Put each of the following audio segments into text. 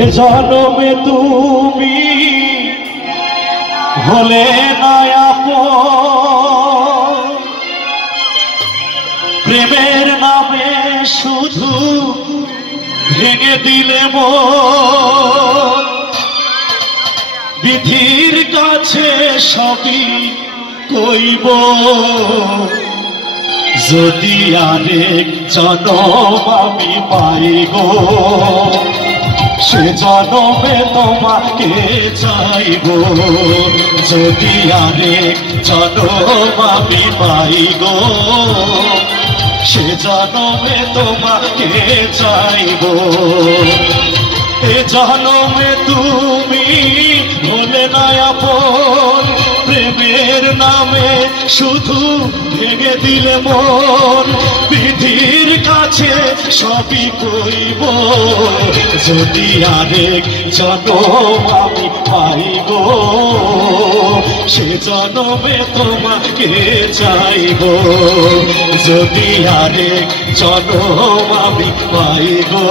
এ জন্মে তুমি হলে না আপন, প্রেমের নামে শুধু ভেঙে দিলে মন। বিধির কাছে সবই কইব, যদি আরেক জনম আমি পাই গো, সে জনমে তোমাকে চাইব। যদি আরেক জনম আমি পাই গো, সে জনমে তোমাকে চাইব। এ জনমে তুমি হলে না আপন, প্রেমের নামে শুধু ভেঙে দিলে মন। বিধির কাছে সবই কইব, যদি আরেক জনম আমি পাই গো, সে জনমে তোমাকে চাইব। যদি আরেক জনম আমি পাই গো,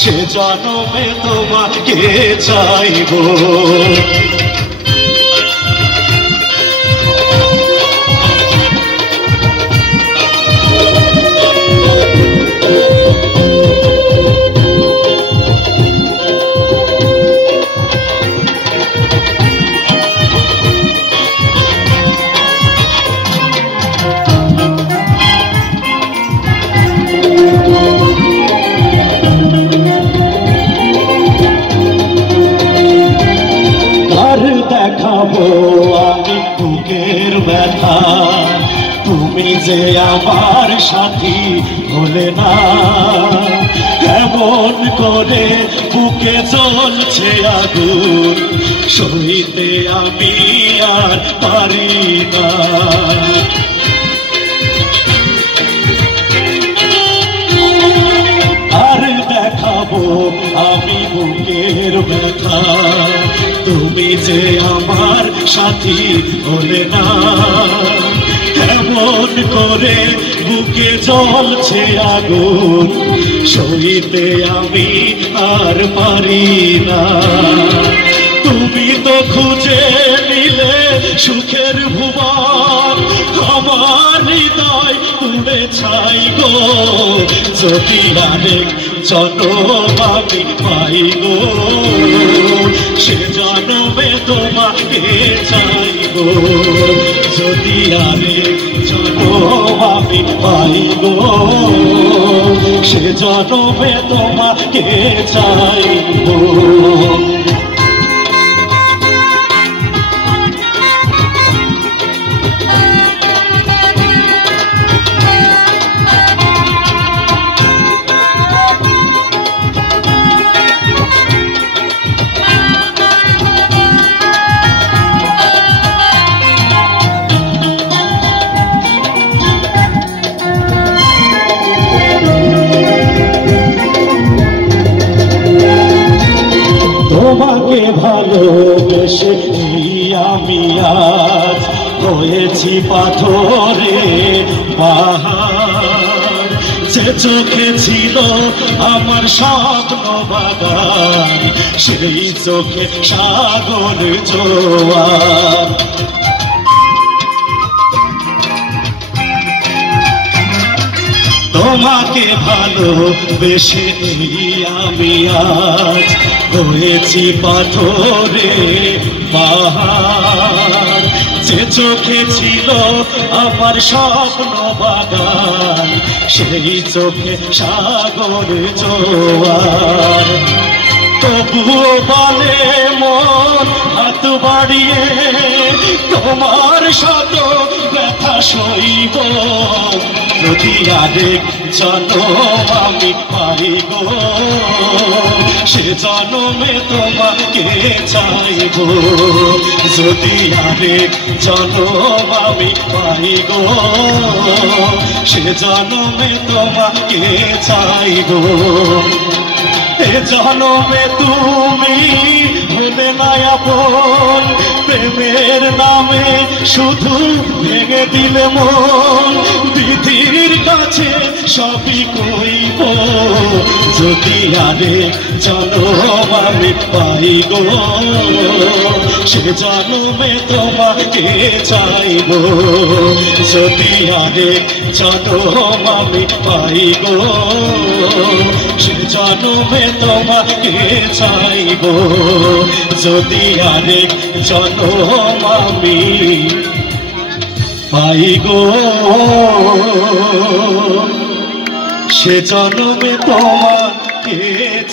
সে জনমে তোমাকে চাইব। দেখাবো আমি বুকের ব্যথা, তুমি যে আমার সাথী হলে না। কেমন করে বুকে জ্বলছে আগুন, সইতে আমি আর পারি না। আর দেখাবো আমি বুকের ব্যথা, তুমি যে আমার সাথী হলে না। কেমন করে বুকে জ্বলছে আগুন, সইতে আমি আর পারি না। তুমি তো খুঁজে নিলে সুখের ভুবন, আমার হৃদয় পুড়ে ছাই গো। যদি আরেক জনম আমি পাই গো, সে জনমে তোমাকে চাইব। যদি আরেক জনম আমি পাই গো, সে জনমে তোমাকে চাইব। তোমাকে ভালোবেসে আমি আজ হয়েছি পাথরে পাহাড়। যে চোখে ছিল আমার স্বপ্ন বাগান, সেই চোখে সাগর জোয়ার। তোমাকে ভালোবেসে আমি আজ হয়েছি পাথরে পাহাড়। যে চোখে ছিল আমার স্বপ্ন বাগান, সেই চোখে সাগর জোয়ার। তবুও বলে মন হাত বাড়িয়ে, তোমার শত ব্যথা সইব। যদি আরেক জনম আমি পাই গো, সে জনমে তোমাকে চাইব। যদি আরেক জনম আমি পাই গো, সে জনমে তোমাকে চাইব। এ জনমে তুমি হলে না আপন, প্রেমের নামে শুধু ভেঙে দিলে মন। বিধির কাছে সবই কইব যদি আরেক জনম আমি পাই গো সে জনমে তোমাকে চাইব যদি আরেক জনম আমি পাই গো সে জনমে তোমাকে চাইব যদি আরেক জনম আমি পাই গো সে জনমে তোমাকে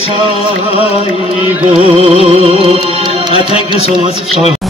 চাইব। Thank you so much.